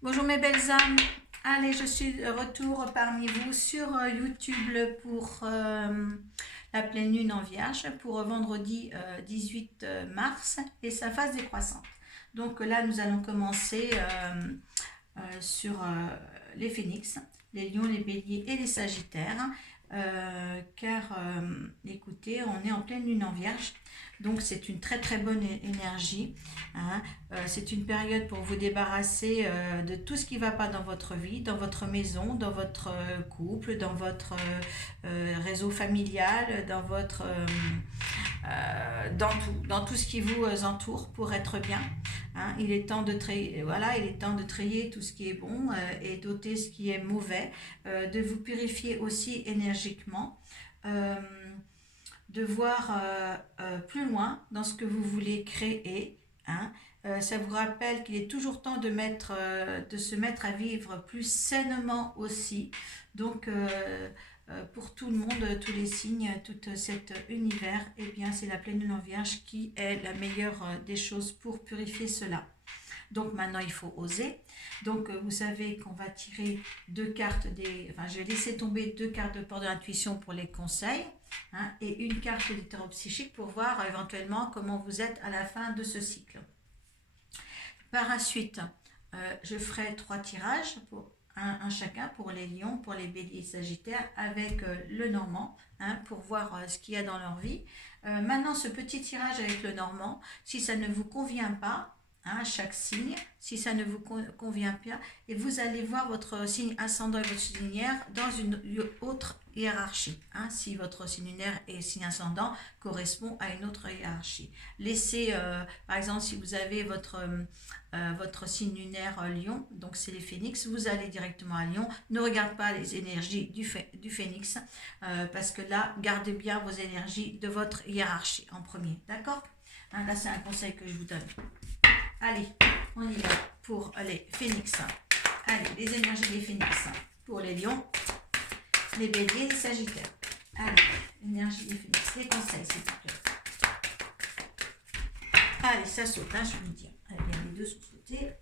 Bonjour mes belles âmes. Allez, je suis de retour parmi vous sur YouTube pour la pleine lune en Vierge pour vendredi 18 mars et sa phase décroissante. Donc là, nous allons commencer sur les phénix, les lions, les béliers et les sagittaires. Car écoutez, on est en pleine lune en Vierge, donc c'est une très très bonne énergie, hein. C'est une période pour vous débarrasser de tout ce qui ne va pas dans votre vie, dans votre maison, dans votre couple, dans votre réseau familial, dans votre dans tout ce qui vous entoure pour être bien. Hein. Il est temps de trier, voilà, il est temps de trier tout ce qui est bon et d'ôter ce qui est mauvais, de vous purifier aussi énergiquement, euh, de voir plus loin dans ce que vous voulez créer. Hein. Ça vous rappelle qu'il est toujours temps de se mettre à vivre plus sainement aussi. Donc, pour tout le monde, tous les signes, tout cet univers, eh bien, c'est la pleine lune en Vierge qui est la meilleure des choses pour purifier cela. Donc maintenant, il faut oser. Donc vous savez qu'on va tirer deux cartes je vais laisser tomber deux cartes de port de l'intuition pour les conseils, hein, et une carte du tarot psychique pour voir éventuellement comment vous êtes à la fin de ce cycle. Par la suite, je ferai trois tirages pour un chacun pour les lions, pour les béliers sagittaires avec le normand, hein, pour voir ce qu'il y a dans leur vie. Maintenant, ce petit tirage avec le normand, si ça ne vous convient pas, hein, chaque signe, si ça ne vous convient pas, et vous allez voir votre signe ascendant et votre signe lunaire dans une autre hiérarchie. Hein, si votre signe lunaire et signe ascendant correspond à une autre hiérarchie. Laissez, par exemple, si vous avez votre signe lunaire Lion, donc c'est les phénix, vous allez directement à Lion. Ne regardez pas les énergies du phénix, parce que là, gardez bien vos énergies de votre hiérarchie en premier. D'accord? Hein, là, c'est un conseil que je vous donne. Allez, on y va pour les phénix. Allez, les énergies des phénix pour les lions, les béliers, les sagittaires. Allez, l'énergie des phénix, les conseils, s'il vous plaît. Allez, ça saute, hein, je vous dis. Allez, bien, les deux sont sautés.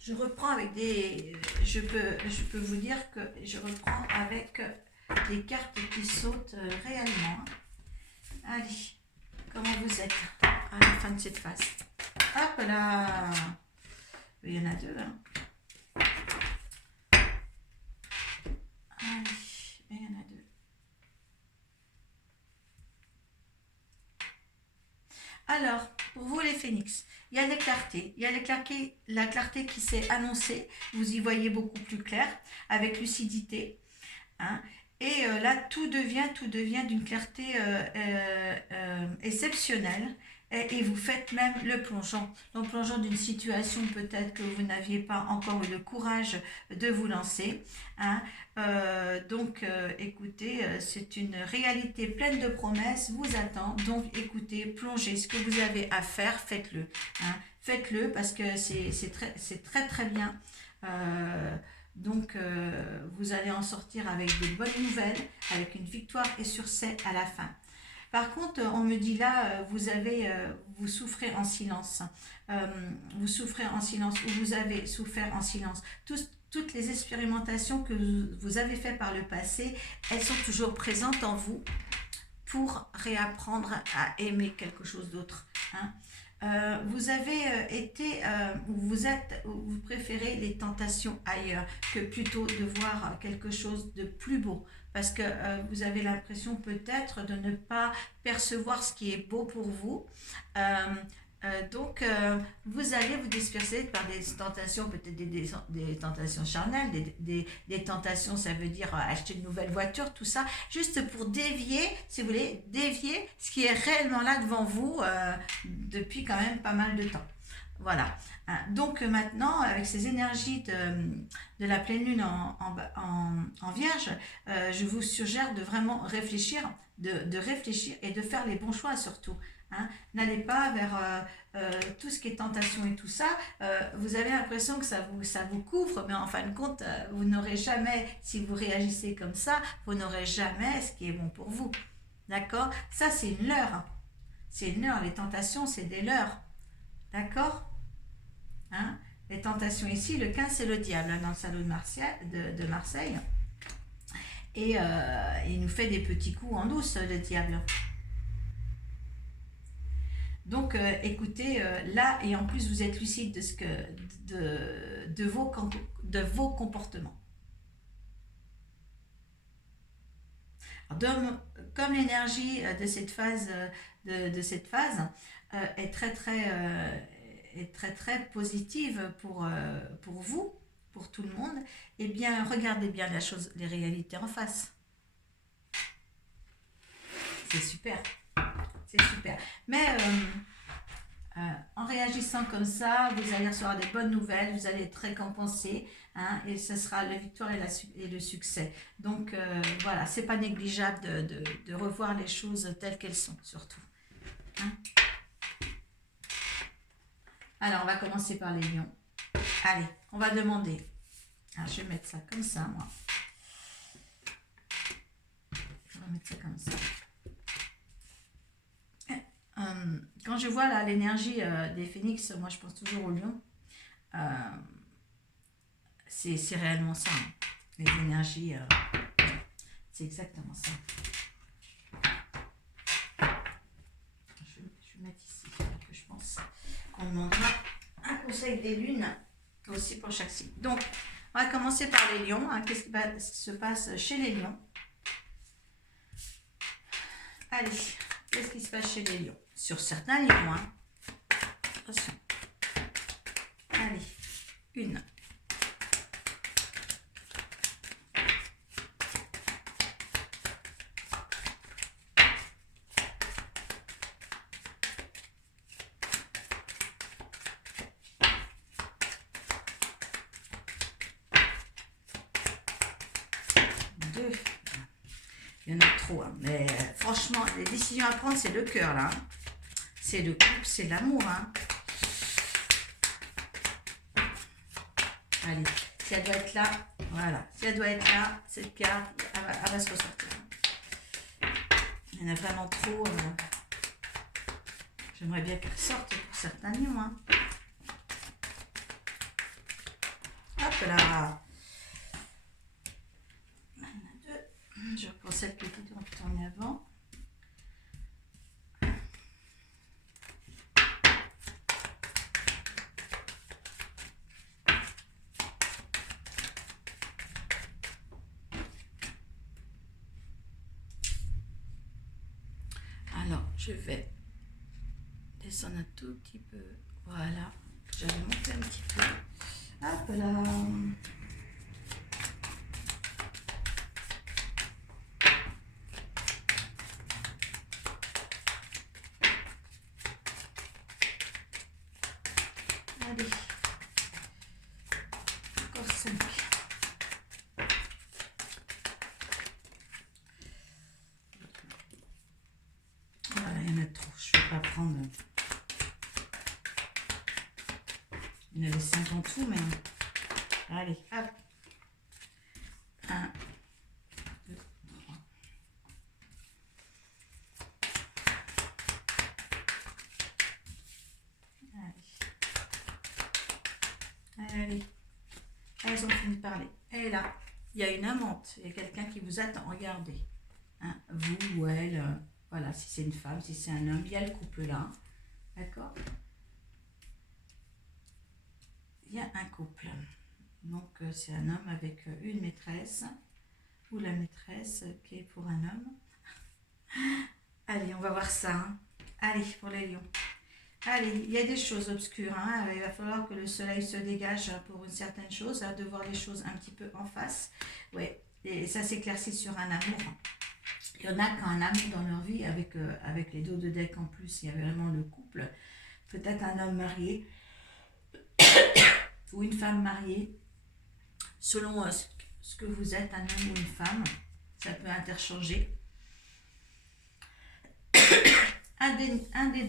Je reprends avec des... Je peux vous dire que je reprends avec des cartes qui sautent réellement. Allez, comment vous êtes à la fin de cette phase? Hop là! Il y en a deux, hein. Allez, il y en a deux. Alors, pour vous les phénix, il y a les clartés. Il y a la clarté qui s'est annoncée. Vous y voyez beaucoup plus clair, avec lucidité. Hein. Et là, tout devient d'une clarté exceptionnelle. Et vous faites même le plongeon. Donc, plongeon d'une situation peut-être que vous n'aviez pas encore eu le courage de vous lancer. Hein. Écoutez, c'est une réalité pleine de promesses vous attend. Donc, écoutez, plongez. Ce que vous avez à faire, faites-le. Hein. Faites-le parce que c'est très, très bien. Vous allez en sortir avec de bonnes nouvelles, avec une victoire et succès à la fin. Par contre, on me dit là, vous souffrez en silence. Vous souffrez en silence ou vous avez souffert en silence. Toutes les expérimentations que vous avez faites par le passé, elles sont toujours présentes en vous pour réapprendre à aimer quelque chose d'autre. Hein. Vous avez vous préférez les tentations ailleurs que plutôt de voir quelque chose de plus beau, parce que vous avez l'impression peut-être de ne pas percevoir ce qui est beau pour vous. Vous allez vous disperser par des tentations, peut-être des tentations charnelles, des tentations, ça veut dire acheter une nouvelle voiture, tout ça, juste pour dévier, si vous voulez, dévier ce qui est réellement là devant vous depuis quand même pas mal de temps. Voilà. Donc maintenant, avec ces énergies de la pleine lune en Vierge, je vous suggère de vraiment réfléchir, de réfléchir et de faire les bons choix surtout. Hein. N'allez pas vers tout ce qui est tentation et tout ça. Vous avez l'impression que ça vous couvre, mais en fin de compte, vous n'aurez jamais, si vous réagissez comme ça, vous n'aurez jamais ce qui est bon pour vous. D'accord? Ça, c'est une leurre. C'est une leurre. Les tentations, c'est des leurres. D'accord? Hein? tentation ici. Le 15, c'est le diable hein, dans le salon de Marseille. Et il nous fait des petits coups en douce, le diable. Donc, écoutez, là, et en plus, vous êtes lucide de vos comportements. Comme l'énergie de cette phase, est très positive pour vous, pour tout le monde, eh bien, regardez bien les réalités en face. C'est super. C'est super. Mais en réagissant comme ça, vous allez recevoir des bonnes nouvelles, vous allez être récompensé, hein, et ce sera la victoire et le succès. Donc voilà, c'est pas négligeable de revoir les choses telles qu'elles sont, surtout. Hein. Alors, on va commencer par les lions. Allez, on va demander. Alors, je vais mettre ça comme ça, moi. Je vais mettre ça comme ça. Quand je vois là l'énergie des phénix, moi je pense toujours au lion. C'est réellement ça. Hein. Les énergies, c'est exactement ça. Je vais mettre ici, que je pense qu'on demandera un conseil des lunes aussi pour chaque signe. Donc, on va commencer par les lions. Hein. Qu'est-ce qui se passe chez les lions? Allez, qu'est-ce qui se passe chez les lions? Sur certains lions, hein. Attention. Allez, une. Deux. Il y en a trop, hein. Mais franchement, les décisions à prendre, c'est le cœur, là. Hein. C'est le couple, c'est l'amour. Hein. Allez, si elle doit être là, voilà. Si elle doit être là, cette carte, elle va se ressortir. Il y en a vraiment trop. J'aimerais bien qu'elle sorte pour certains lions. Hein. Hop là. Il y en a deux. Je reprends cette petite, on peut tourner avant. Alors, je vais descendre un tout petit peu. Voilà. J'avais monté un petit peu. Hop là. Allez. Encore 5. Voilà, il y en a trop. Je ne vais pas prendre. Il y en avait 5 en tout, mais. Allez, hop. 1, 2, 3. Allez. Elles ont fini de parler. Et là, il y a une amante. Il y a quelqu'un qui vous attend. Regardez. Hein, vous ou elle. Voilà, si c'est une femme, si c'est un homme. Il y a le couple là. D'accord? Il y a un couple. Donc, c'est un homme avec une maîtresse. Ou la maîtresse qui est pour un homme. Allez, on va voir ça. Hein. Allez, pour les lions. Allez, il y a des choses obscures. Hein. Il va falloir que le soleil se dégage pour une certaine chose, hein, de voir les choses un petit peu en face. Oui, et ça s'éclaircit sur un amour. Il y en a qui ont un amour dans leur vie avec les dos de deck en plus. Il y a vraiment le couple. Peut-être un homme marié ou une femme mariée. Selon ce que vous êtes, un homme ou une femme, ça peut interchanger. Un des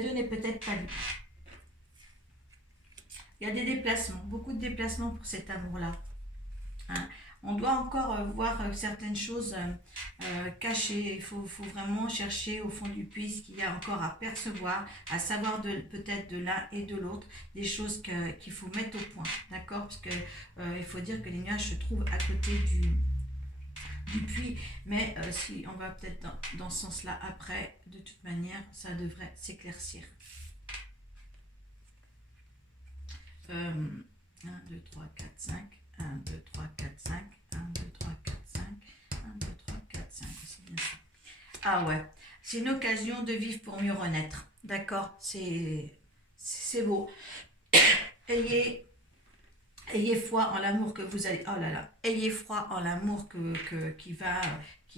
deux n'est peut-être pas libre. Il y a des déplacements, beaucoup de déplacements pour cet amour-là. Hein. On doit encore voir certaines choses cachées. Il faut vraiment chercher au fond du puits ce qu'il y a encore à percevoir, à savoir peut-être de l'un et de l'autre, des choses qu'il faut mettre au point, d'accord? Parce que il faut dire que les nuages se trouvent à côté du puits, mais si on va peut-être dans ce sens-là après, de toute manière, ça devrait s'éclaircir. 1, 2, 3, 4, 5, 1, 2, 3, 4, 5, 1, 2, 3, 4, 5, 1, 2, 3, 4, 5, c'est bien ça. Ah ouais, c'est une occasion de vivre pour mieux renaître, d'accord? C'est beau. Ayez foi en l'amour que vous allez... Oh là là. Ayez foi en l'amour qui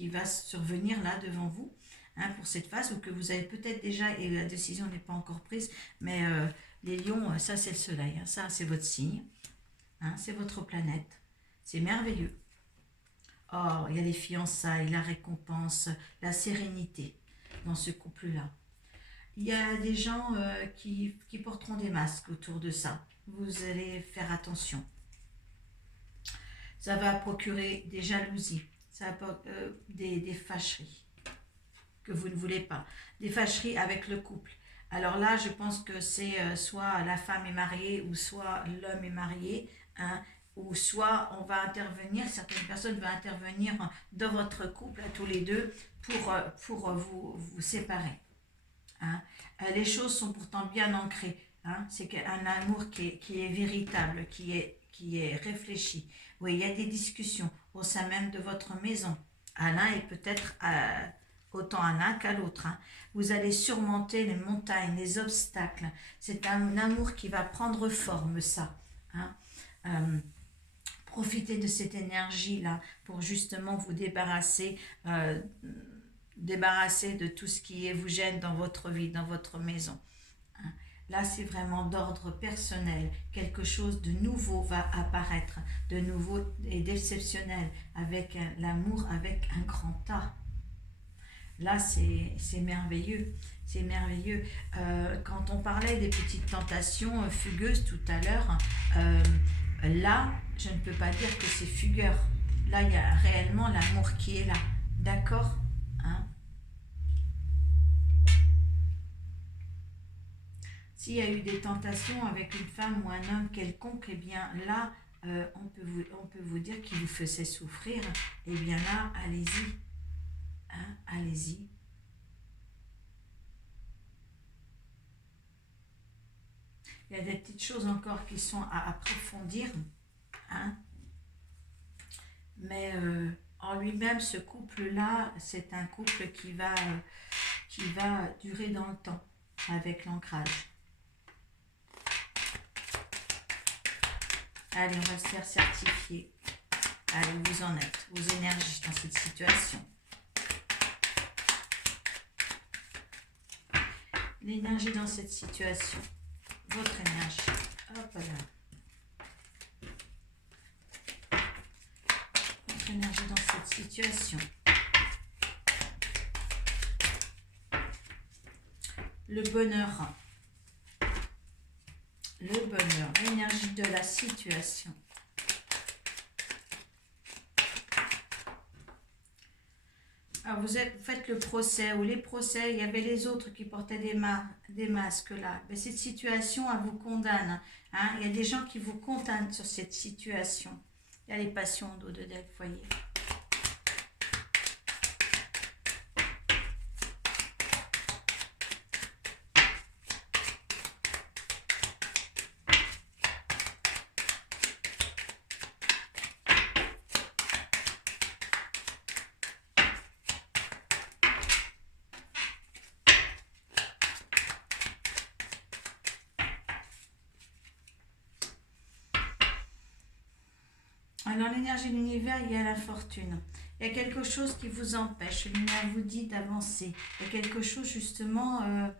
va survenir là devant vous, hein, pour cette phase, ou que vous avez peut-être déjà, et la décision n'est pas encore prise, mais les lions, ça c'est le soleil, hein, ça c'est votre signe, hein, c'est votre planète, c'est merveilleux. Oh, il y a les fiançailles, la récompense, la sérénité dans ce couple-là. Il y a des gens qui porteront des masques autour de ça. Vous allez faire attention. Ça va procurer des jalousies, ça va des fâcheries que vous ne voulez pas, des fâcheries avec le couple. Alors là, je pense que c'est soit la femme est mariée ou soit l'homme est marié, hein, ou soit on va intervenir, certaines personnes vont intervenir dans votre couple à tous les deux pour vous séparer. Hein. Les choses sont pourtant bien ancrées. Hein. C'est un amour qui est véritable, qui est réfléchi. Oui, il y a des discussions au sein même de votre maison, à l'un et peut-être autant à l'un qu'à l'autre. Hein. Vous allez surmonter les montagnes, les obstacles. C'est un amour qui va prendre forme, ça. Hein. Profitez de cette énergie-là pour justement vous débarrasser de tout ce qui vous gêne dans votre vie, dans votre maison. Hein. Là, c'est vraiment d'ordre personnel. Quelque chose de nouveau va apparaître, de nouveau et d'exceptionnel, avec l'amour, avec un grand A. Là, c'est merveilleux. C'est merveilleux. Quand on parlait des petites tentations fugueuses tout à l'heure, là, je ne peux pas dire que c'est fugueur. Là, il y a réellement l'amour qui est là. D'accord ? Hein? S'il y a eu des tentations avec une femme ou un homme quelconque, eh bien là, on peut vous dire qu'il vous faisait souffrir. Eh bien là, allez-y. Hein? Allez-y. Il y a des petites choses encore qui sont à approfondir. Hein? Mais en lui-même, ce couple-là, c'est un couple qui va durer dans le temps avec l'ancrage. Allez, on va se faire certifier. Allez, où vous en êtes, vos énergies dans cette situation. L'énergie dans cette situation. Votre énergie. Hop là. Votre énergie dans cette situation. Le bonheur. Le bonheur. L'énergie de la situation. Alors vous faites le procès ou les procès, il y avait les autres qui portaient des masques là. Mais cette situation, elle vous condamne. Hein? Il y a des gens qui vous condamnent sur cette situation. Il y a les passions d'au-delà, vous voyez. Dans l'énergie de l'univers, il y a la fortune. Il y a quelque chose qui vous empêche. L'univers vous dit d'avancer. Il y a quelque chose justement,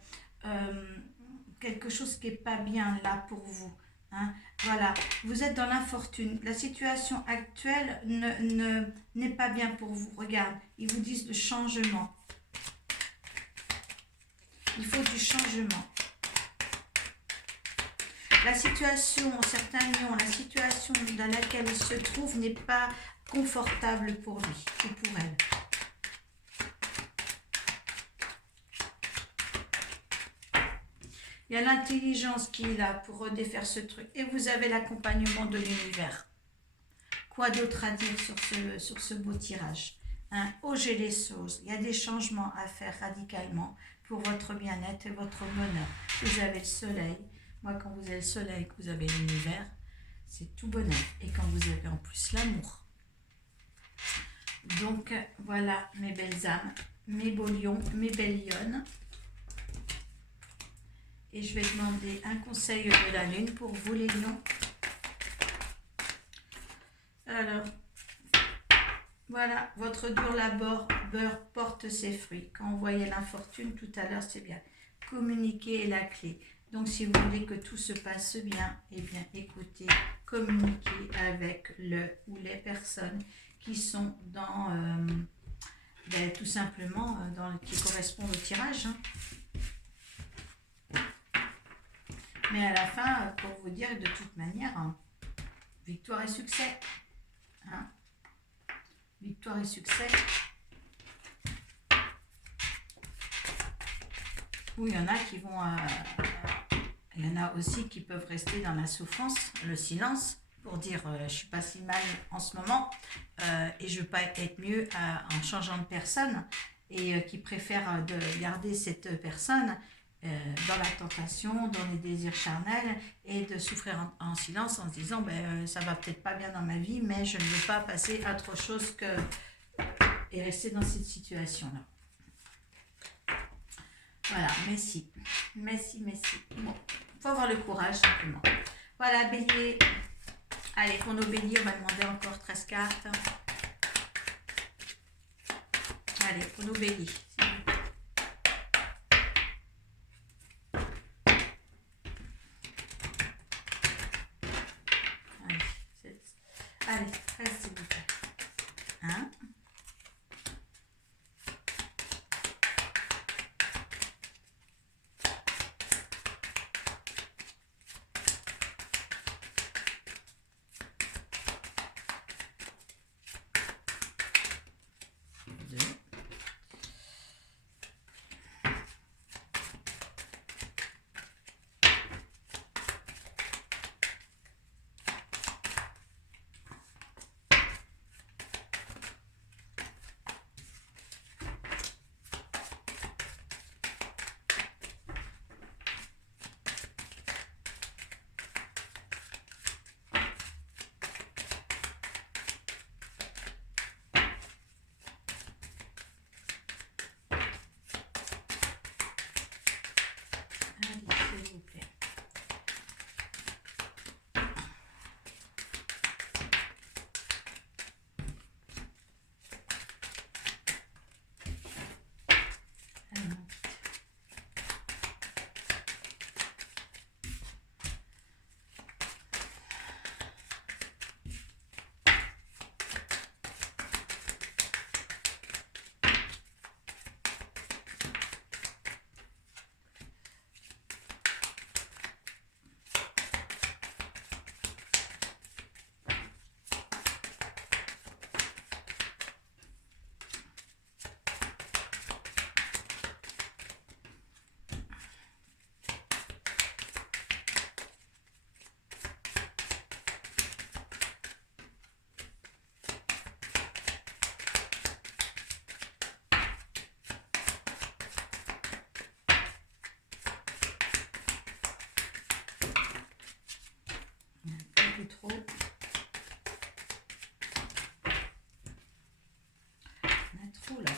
quelque chose qui n'est pas bien là pour vous. Hein. Voilà, vous êtes dans l'infortune. La situation actuelle n'est pas bien pour vous. Regarde, ils vous disent le changement. Il faut du changement. La situation, certains lions, la situation dans laquelle ils se trouvent n'est pas confortable pour lui ou pour elle. Il y a l'intelligence qui est là pour défaire ce truc. Et vous avez l'accompagnement de l'univers. Quoi d'autre à dire sur ce beau tirage, hein? Osez les choses. Il y a des changements à faire radicalement pour votre bien-être et votre bonheur. Vous avez le soleil. Moi, quand vous avez le soleil et que vous avez l'univers, c'est tout bonheur. Et quand vous avez en plus l'amour. Donc, voilà mes belles âmes, mes beaux lions, mes belles lionnes. Et je vais demander un conseil de la lune pour vous les lions. Alors, voilà, votre dur labeur porte ses fruits. Quand on voyait l'infortune tout à l'heure, c'est bien. Communiquer est la clé. Donc, si vous voulez que tout se passe bien, eh bien, écoutez, communiquez avec le ou les personnes qui sont dans, tout simplement, qui correspondent au tirage. Hein. Mais à la fin, pour vous dire, de toute manière, hein, victoire et succès. Hein? Victoire et succès. Ou il y en a qui vont... il y en a aussi qui peuvent rester dans la souffrance, le silence, pour dire je ne suis pas si mal en ce moment et je ne veux pas être mieux en changeant de personne et qui préfèrent de garder cette personne dans la tentation, dans les désirs charnels et de souffrir en silence en se disant ça va peut-être pas bien dans ma vie mais je ne veux pas passer à autre chose que et rester dans cette situation-là. Voilà, merci. Bon, il faut avoir le courage simplement. Voilà, bélier. Allez, pour nos béliers, on va demander encore 13 cartes. Allez, pour nos béliers. Allez, 13 s'il vous plaît. Hein? S'il vous plaît. Trop. On a trop là.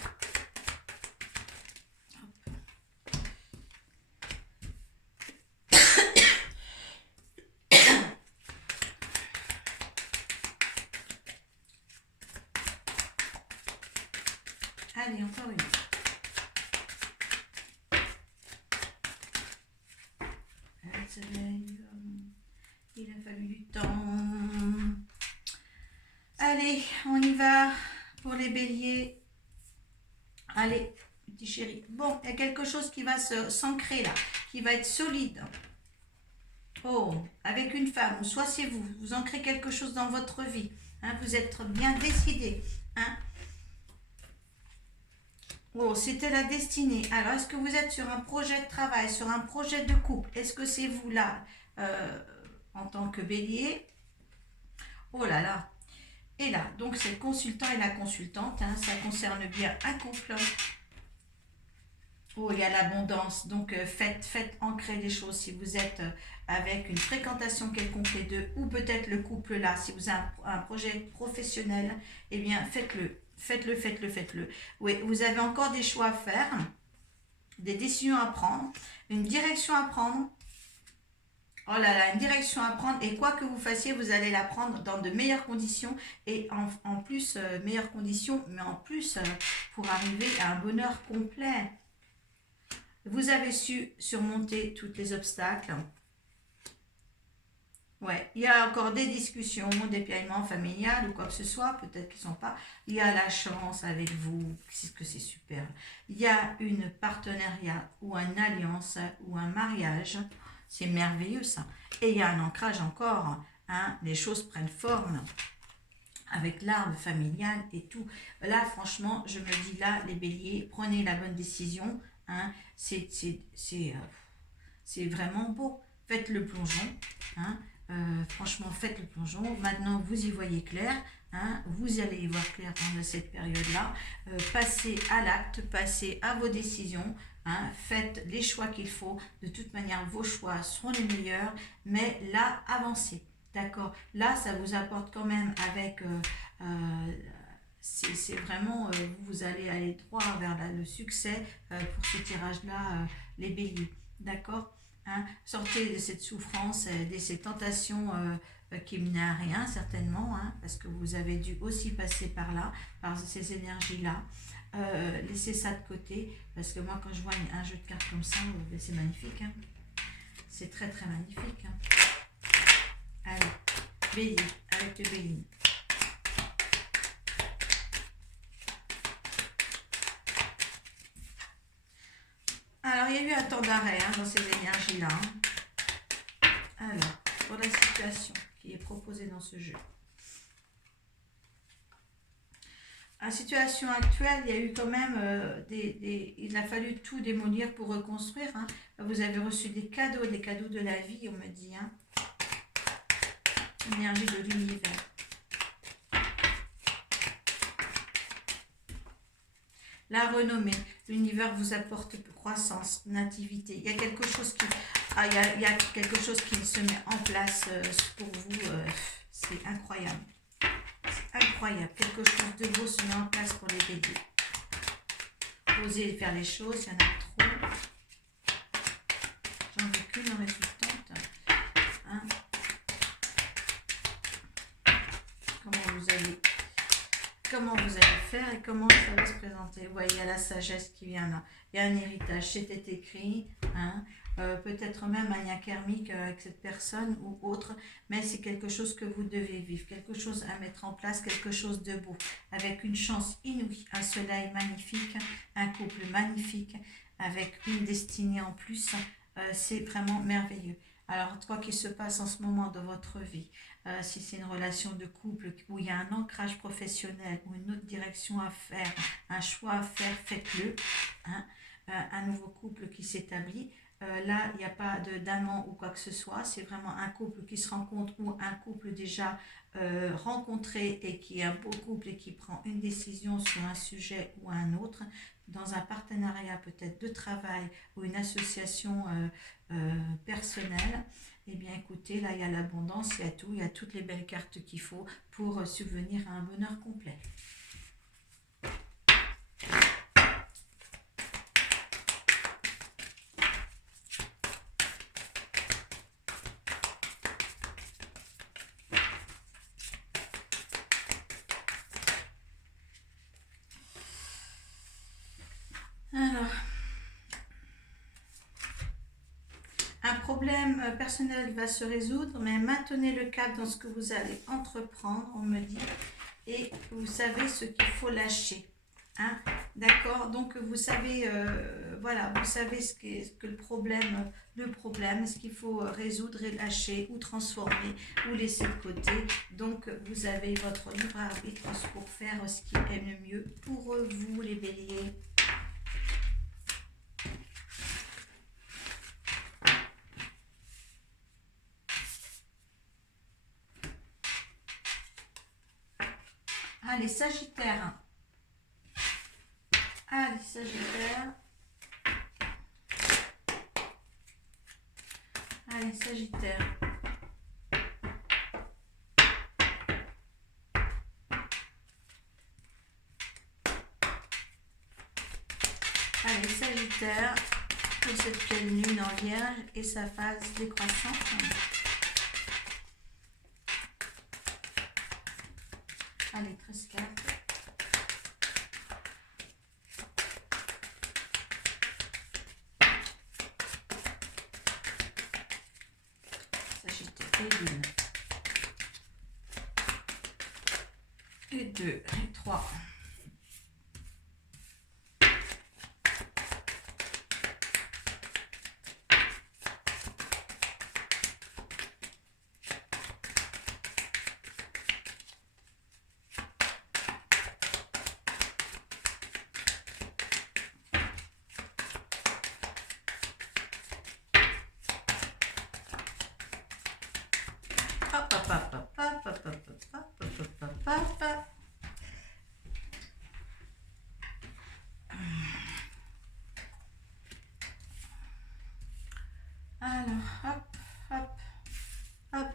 Hop. Allez, encore une. Le soleil. Il a fallu du temps. Allez, on y va pour les béliers. Allez, petit chéri. Bon, il y a quelque chose qui va s'ancrer là, qui va être solide. Oh, avec une femme, ou soit c'est vous, vous ancrez quelque chose dans votre vie. Hein, vous êtes bien décidé. Hein. Oh, c'était la destinée. Alors, est-ce que vous êtes sur un projet de travail, sur un projet de couple? Est-ce que c'est vous là, en tant que bélier? Oh là là. Et là, donc c'est le consultant et la consultante. Hein, ça concerne bien un couple. Oh, il y a l'abondance. Donc, faites ancrer des choses. Si vous êtes avec une fréquentation quelconque les deux, ou peut-être le couple là, si vous avez un projet professionnel, eh bien, faites-le. Faites-le, faites-le, faites-le. Oui, vous avez encore des choix à faire, des décisions à prendre, une direction à prendre. Oh là là, une direction à prendre. Et quoi que vous fassiez, vous allez la prendre dans de meilleures conditions. Et en plus, meilleures conditions, mais en plus, pour arriver à un bonheur complet. Vous avez su surmonter tous les obstacles. Ouais, il y a encore des discussions, des piaillements familiales ou quoi que ce soit, peut-être qu'ils ne sont pas. Il y a la chance avec vous, c'est que c'est super. Il y a une partenariat ou une alliance ou un mariage, c'est merveilleux ça. Et il y a un ancrage encore, hein, les choses prennent forme avec l'arbre familial et tout. Là, franchement, je me dis là, les béliers, prenez la bonne décision, hein, c'est vraiment beau. Faites le plongeon, hein. Franchement, faites le plongeon. Maintenant, vous y voyez clair. Hein, vous allez y voir clair pendant cette période-là. Passez à l'acte, passez à vos décisions. Hein, faites les choix qu'il faut. De toute manière, vos choix seront les meilleurs. Mais là, avancez. D'accord. Là, ça vous apporte quand même avec... c'est vraiment... vous allez aller droit vers le succès pour ce tirage-là, les béliers. D'accord. Hein, sortez de cette souffrance, de ces tentations qui menaient à rien, certainement, hein, parce que vous avez dû aussi passer par là, par ces énergies-là. Laissez ça de côté, parce que moi, quand je vois un jeu de cartes comme ça, c'est magnifique. Hein. C'est très, très magnifique. Hein. Allez, bélier, avec le bélier. Alors, il y a eu un temps d'arrêt dans ces énergies-là. Hein. Alors, pour la situation qui est proposée dans ce jeu. La situation actuelle, il y a eu quand même il a fallu tout démolir pour reconstruire. Hein. Vous avez reçu des cadeaux de la vie, on me dit. Hein. Énergie de l'univers. La renommée, l'univers vous apporte croissance, nativité. Il y a quelque chose il y a quelque chose qui se met en place pour vous. C'est incroyable. C'est incroyable. Quelque chose de beau se met en place pour les béliers. Osez faire les choses, il y en a trop. J'en veux qu'une résultante. Hein. Comment vous allez faire et comment ça va se présenter. Vous voyez, il y a la sagesse qui vient là. Il y a un héritage, c'était écrit. Hein. Peut-être même un lien karmique avec cette personne ou autre, mais c'est quelque chose que vous devez vivre, quelque chose à mettre en place, quelque chose de beau, avec une chance inouïe, un soleil magnifique, un couple magnifique, avec une destinée en plus. C'est vraiment merveilleux. Alors, quoi qu'il se passe en ce moment dans votre vie, si c'est une relation de couple où il y a un ancrage professionnel ou une autre direction à faire, un choix à faire, faites-le. Hein. Un nouveau couple qui s'établit. Là, il n'y a pas d'amant ou quoi que ce soit. C'est vraiment un couple qui se rencontre ou un couple déjà rencontré et qui est un beau couple et qui prend une décision sur un sujet ou un autre dans un partenariat peut-être de travail ou une association personnelle. Eh bien, écoutez, là, il y a l'abondance, il y a tout, il y a toutes les belles cartes qu'il faut pour subvenir à un bonheur complet. Alors, un problème personnel va se résoudre, mais maintenez le cap dans ce que vous allez entreprendre, on me dit, et vous savez ce qu'il faut lâcher. Hein, d'accord, donc vous savez, voilà, vous savez ce que le problème, ce qu'il faut résoudre et lâcher ou transformer ou laisser de côté. Donc vous avez votre libre arbitre pour faire ce qui est le mieux pour vous, les béliers. Allez, Sagittaire. Allez, Sagittaire. Allez, Sagittaire. Allez, Sagittaire, pour cette pleine lune en Vierge et sa phase décroissante. Allez, 13 cartes. Sagittaire et lune. Et 2, et 3. Alors, hop, hop, hop.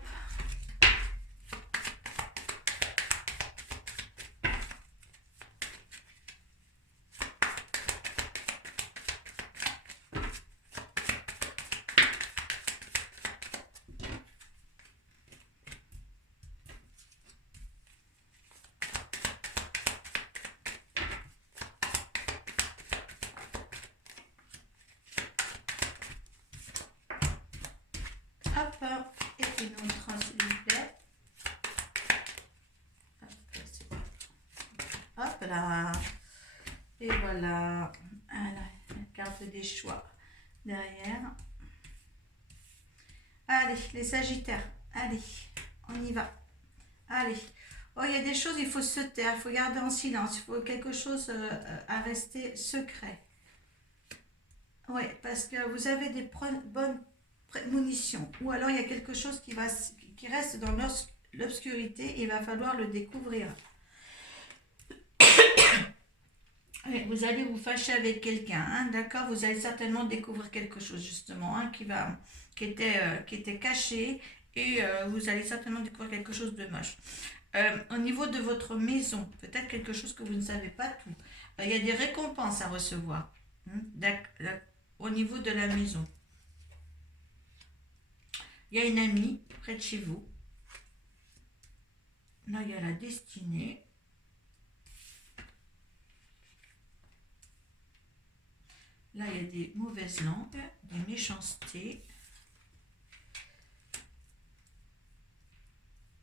Hop, et une autre, s'il vous plaît. Hop là. Et voilà. Voilà, la carte des choix derrière. Allez, les Sagittaires. Allez, on y va. Allez. Oh, il y a des choses, il faut se taire, il faut garder en silence. Il faut quelque chose à rester secret. Oui, parce que vous avez des bonnes prémonitions. Ou alors il y a quelque chose qui reste dans l'obscurité et il va falloir le découvrir. Oui, vous allez vous fâcher avec quelqu'un, hein, d'accord? Vous allez certainement découvrir quelque chose justement, hein, qui était caché et vous allez certainement découvrir quelque chose de moche. Au niveau de votre maison, peut-être quelque chose que vous ne savez pas tout. Il y a des récompenses à recevoir, hein, au niveau de la maison. Il y a une amie près de chez vous. Là, il y a la destinée. Là, il y a des mauvaises langues, des méchancetés.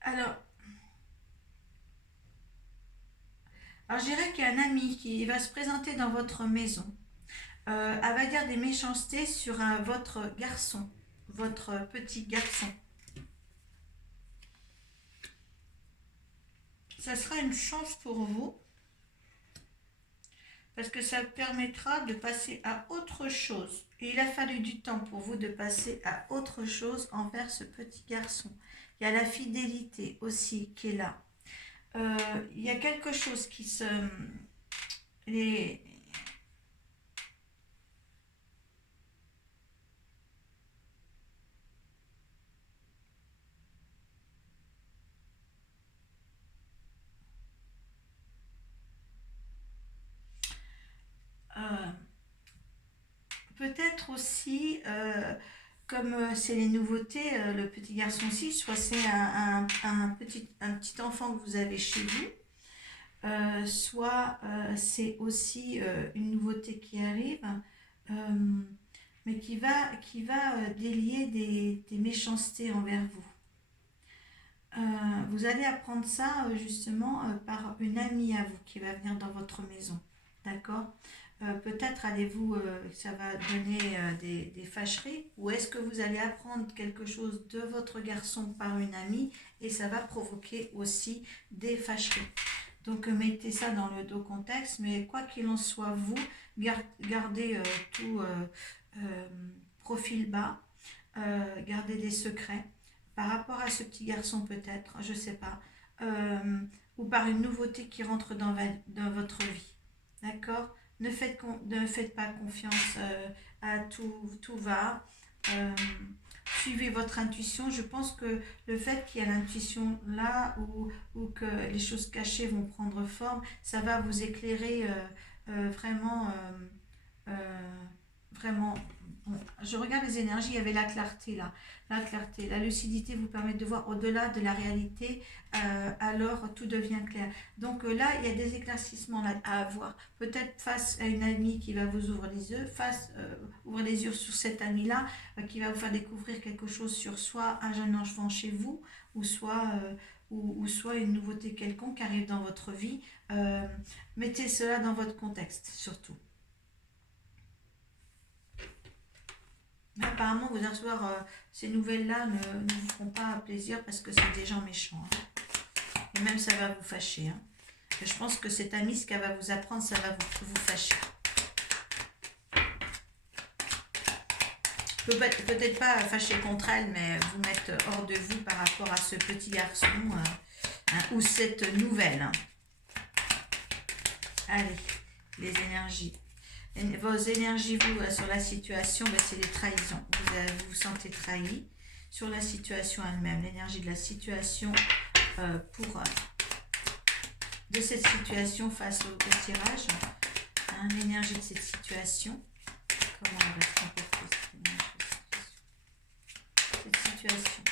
Alors je dirais qu'il y a un ami qui va se présenter dans votre maison. Elle va dire des méchancetés sur votre garçon, votre petit garçon. Ça sera une chance pour vous parce que ça permettra de passer à autre chose. Et il a fallu du temps pour vous de passer à autre chose envers ce petit garçon. Il y a la fidélité aussi qui est là. Il y a quelque chose qui se... Les, peut-être aussi, comme c'est les nouveautés, le petit garçon aussi, soit c'est un petit enfant que vous avez chez vous, soit c'est aussi une nouveauté qui arrive, euh, mais qui va délier des méchancetés envers vous. Vous allez apprendre ça justement par une amie à vous qui va venir dans votre maison. D'accord? Peut-être allez-vous, ça va donner des fâcheries, ou est-ce que vous allez apprendre quelque chose de votre garçon par une amie et ça va provoquer aussi des fâcheries. Donc mettez ça dans le dos contexte, mais quoi qu'il en soit, vous, gardez tout euh, profil bas, gardez des secrets par rapport à ce petit garçon peut-être, je ne sais pas, euh, ou par une nouveauté qui rentre dans votre vie. D'accord? Ne faites pas confiance à tout va. Euh, Suivez votre intuition. Je pense que le fait qu'il y ait l'intuition là ou que les choses cachées vont prendre forme, ça va vous éclairer vraiment. Euh, vraiment. Bon, je regarde les énergies, il y avait la clarté là. La clarté, la lucidité vous permet de voir au-delà de la réalité, alors tout devient clair. Donc là, il y a des éclaircissements là à avoir. Peut-être face à une amie qui va vous ouvrir les yeux, ouvrir les yeux sur cette amie-là, qui va vous faire découvrir quelque chose sur soit un jeune enfant chez vous, ou soit une nouveauté quelconque qui arrive dans votre vie. Euh, Mettez cela dans votre contexte, surtout. Apparemment, vous recevoir ces nouvelles-là ne vous feront pas plaisir parce que c'est des gens méchants, hein. Et même ça va vous fâcher, hein. Je pense que cette amie, ce qu'elle va vous apprendre, ça va vous fâcher. Peut-être pas fâcher contre elle, mais vous mettre hors de vous par rapport à ce petit garçon hein, ou cette nouvelle, hein. Allez, les énergies. Vos énergies, vous, sur la situation, ben, c'est les trahisons. Vous vous sentez trahi sur la situation elle-même. L'énergie de la situation de cette situation face au tirage. Hein, l'énergie de cette situation. Comment on va se comporter cette situation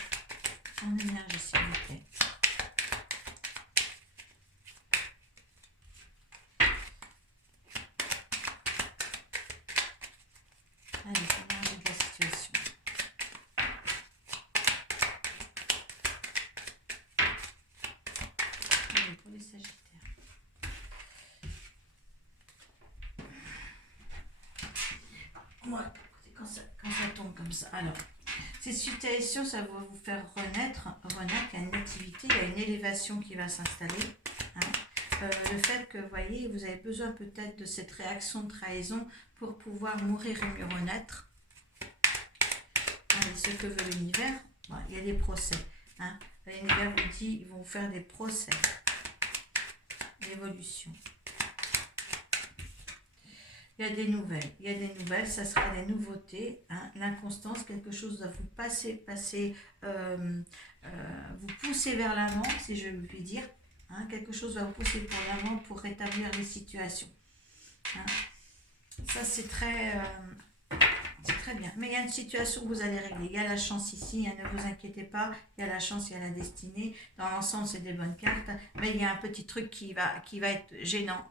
en énergie, s'il vous plaît. Allez, l'énergie de la situation. Allez, pour les Sagittaires. Ouais, quand ça tombe comme ça. Alors, cette situation, ça va vous faire renaître. Il y a une activité, il y a une élévation qui va s'installer. Hein. Le fait que, vous voyez, vous avez besoin peut-être de cette réaction de trahison pour pouvoir mourir et mieux renaître. Allez, ce que veut l'univers, voilà, il y a des procès. Hein. L'univers vous dit, ils vont vous faire des procès. L'évolution. Il y a des nouvelles, ça sera des nouveautés, hein. L'inconstance, quelque chose va vous vous pousser vers l'avant, si je puis dire, hein. Quelque chose va vous pousser pour l'avant pour rétablir les situations, hein. Ça c'est très bien, mais il y a une situation que vous allez régler, il y a la chance ici, hein, ne vous inquiétez pas, il y a la chance, il y a la destinée, dans l'ensemble c'est des bonnes cartes, mais il y a un petit truc qui va être gênant,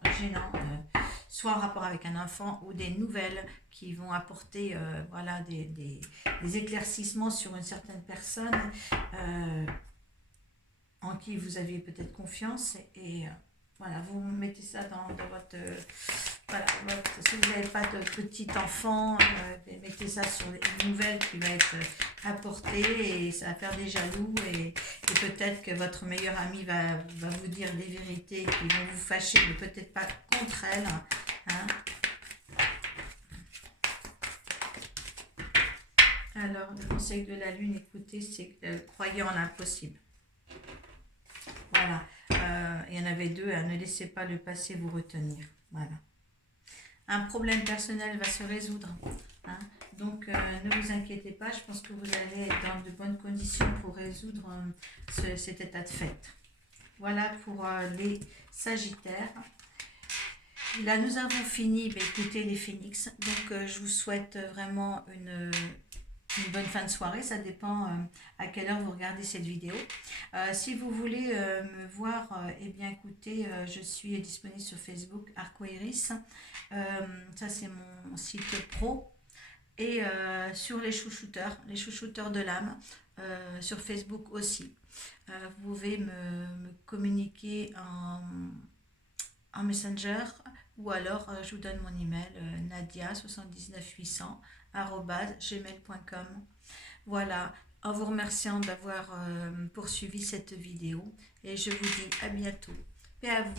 soit en rapport avec un enfant ou des nouvelles qui vont apporter voilà, des éclaircissemts sur une certaine personne en qui vous aviez peut-être confiance et voilà, vous mettez ça dans votre voilà, si vous n'avez pas de petit enfant, mettez ça sur les nouvelles qui va être apportée et ça va faire des jaloux et peut-être que votre meilleure amie va vous dire des vérités qui vont vous fâcher, mais peut-être pas contre elle, hein. Alors, le conseil de la lune, écoutez, c'est croyez en l'impossible. Voilà, il y en avait deux, hein, ne laissez pas le passé vous retenir. Voilà. Un problème personnel va se résoudre, hein. Donc ne vous inquiétez pas, je pense que vous allez être dans de bonnes conditions pour résoudre cet état de fait. Voilà pour les Sagittaires. Là nous avons fini, écoutez les Phénix, donc je vous souhaite vraiment une bonne fin de soirée, ça dépend à quelle heure vous regardez cette vidéo. Si vous voulez me voir, eh bien écoutez, je suis disponible sur Facebook, Arcoiris, ça c'est mon site pro, et sur les chouchouteurs de l'âme, sur Facebook aussi. Vous pouvez me communiquer en Messenger ou alors je vous donne mon email nadia79800@gmail.com. Voilà, en vous remerciant d'avoir poursuivi cette vidéo et je vous dis à bientôt. Paix à vous.